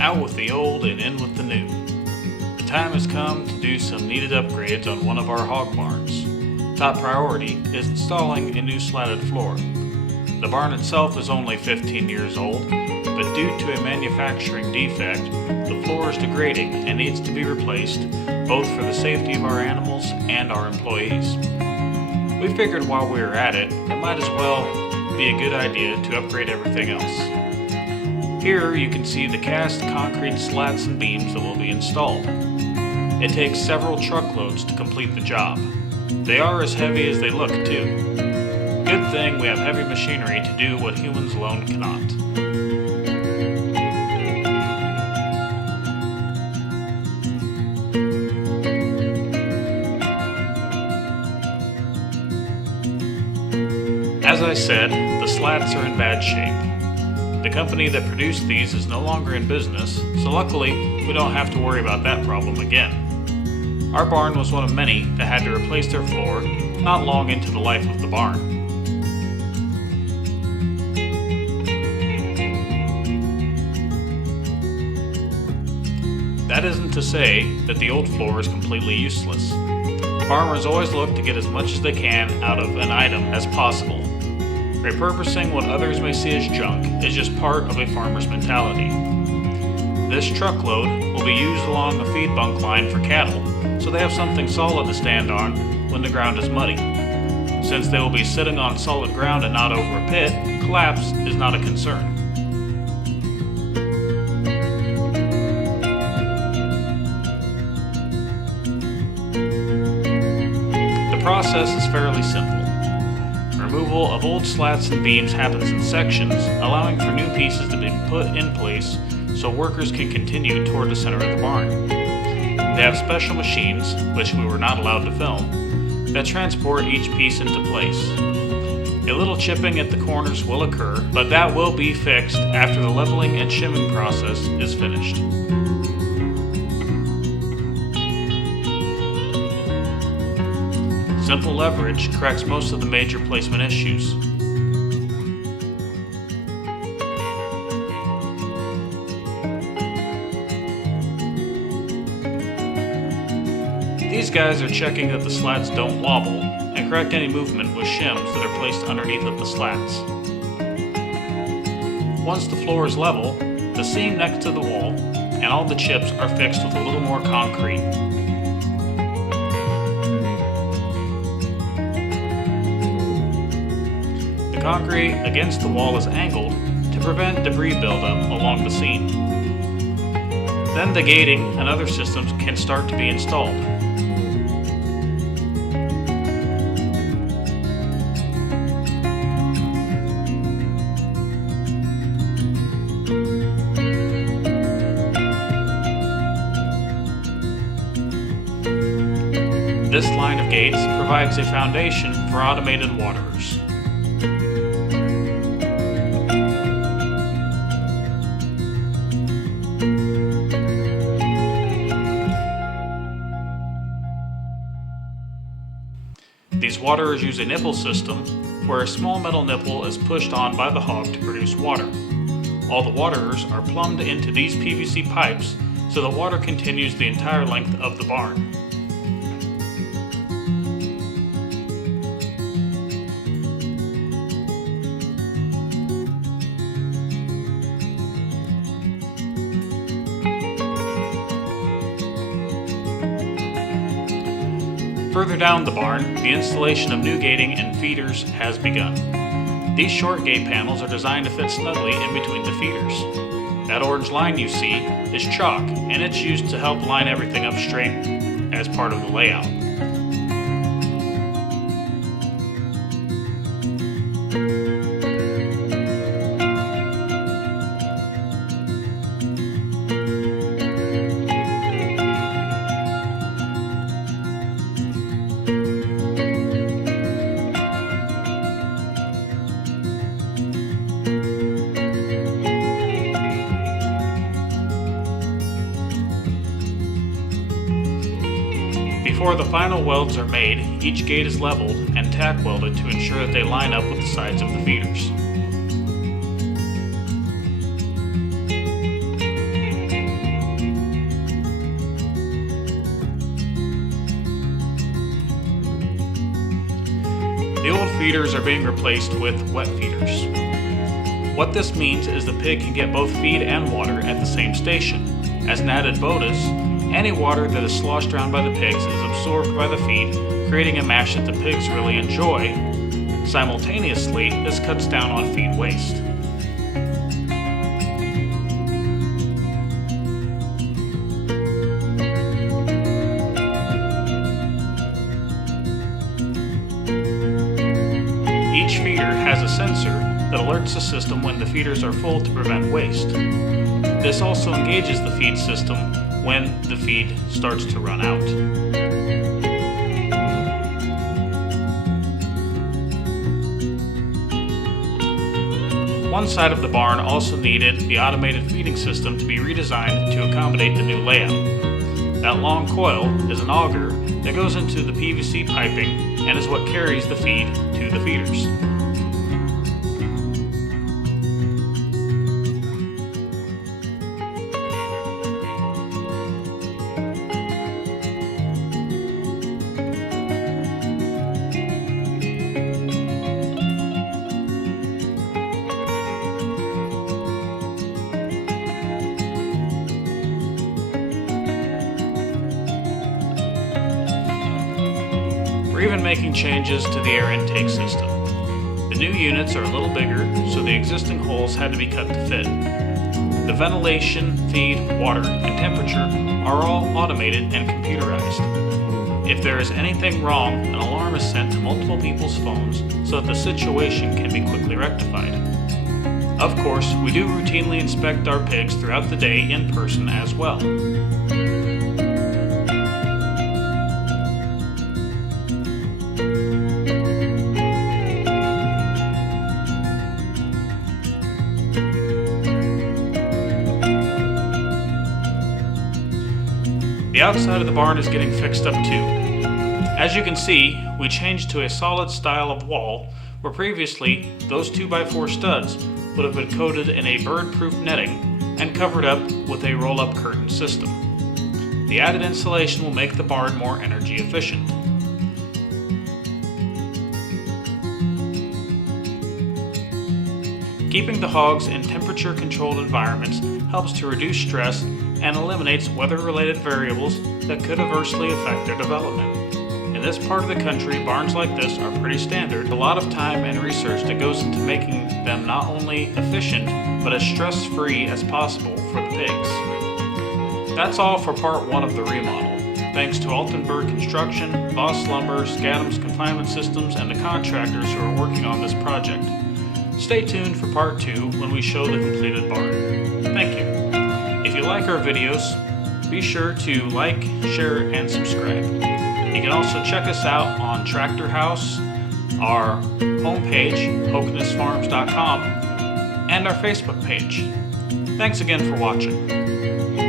Out with the old and in with the new. The time has come to do some needed upgrades on one of our hog barns. Top priority is installing a new slatted floor. The barn itself is only 15 years old, but due to a manufacturing defect, the floor is degrading and needs to be replaced, both for the safety of our animals and our employees. We figured while we were at it might as well be a good idea to upgrade everything else. Here you can see the cast concrete slats and beams that will be installed. It takes several truckloads to complete the job. They are as heavy as they look too. Good thing we have heavy machinery to do what humans alone cannot. As I said, the slats are in bad shape. The company that produced these is no longer in business, so luckily we don't have to worry about that problem again. Our barn was one of many that had to replace their floor not long into the life of the barn. That isn't to say that the old floor is completely useless. Farmers always look to get as much as they can out of an item as possible. Repurposing what others may see as junk is just part of a farmer's mentality. This truckload will be used along a feed bunk line for cattle, so they have something solid to stand on when the ground is muddy. Since they will be sitting on solid ground and not over a pit, collapse is not a concern. The process is fairly simple. Removal of old slats and beams happens in sections, allowing for new pieces to be put in place so workers can continue toward the center of the barn. They have special machines, which we were not allowed to film, that transport each piece into place. A little chipping at the corners will occur, but that will be fixed after the leveling and shimming process is finished. Simple leverage corrects most of the major placement issues. These guys are checking that the slats don't wobble and correct any movement with shims that are placed underneath of the slats. Once the floor is level, the seam next to the wall and all the chips are fixed with a little more concrete. The concrete against the wall is angled to prevent debris buildup along the seam. Then the gating and other systems can start to be installed. This line of gates provides a foundation for automated waterers. These waterers use a nipple system where a small metal nipple is pushed on by the hog to produce water. All the waterers are plumbed into these PVC pipes so the water continues the entire length of the barn. Further down the barn, the installation of new gating and feeders has begun. These short gate panels are designed to fit snugly in between the feeders. That orange line you see is chalk, and it's used to help line everything up straight as part of the layout. Before the final welds are made, each gate is leveled and tack welded to ensure that they line up with the sides of the feeders. The old feeders are being replaced with wet feeders. What this means is the pig can get both feed and water at the same station. As an added bonus, any water that is sloshed around by the pigs is absorbed by the feed, creating a mash that the pigs really enjoy. Simultaneously, this cuts down on feed waste. Each feeder has a sensor that alerts the system when the feeders are full to prevent waste. This also engages the feed system when the feed starts to run out. One side of the barn also needed the automated feeding system to be redesigned to accommodate the new layout. That long coil is an auger that goes into the PVC piping and is what carries the feed to the feeders. We're even making changes to the air intake system. The new units are a little bigger, so the existing holes had to be cut to fit. The ventilation, feed, water, and temperature are all automated and computerized. If there is anything wrong, an alarm is sent to multiple people's phones so that the situation can be quickly rectified. Of course, we do routinely inspect our pigs throughout the day in person as well. The outside of the barn is getting fixed up too. As you can see, we changed to a solid style of wall where previously those 2x4 studs would have been coated in a bird-proof netting and covered up with a roll-up curtain system. The added insulation will make the barn more energy efficient. Keeping the hogs in temperature-controlled environments helps to reduce stress and eliminates weather-related variables that could adversely affect their development. In this part of the country, barns like this are pretty standard. A lot of time and research that goes into making them not only efficient, but as stress-free as possible for the pigs. That's all for part 1 of the remodel. Thanks to Altenburg Construction, Boss Lumber, Scadam's Confinement Systems, and the contractors who are working on this project. Stay tuned for part 2 when we show the completed barn. Thank you. If you like our videos, be sure to like, share, and subscribe. You can also check us out on Tractor House, our homepage, hoganusfarms.com, and our Facebook page. Thanks again for watching.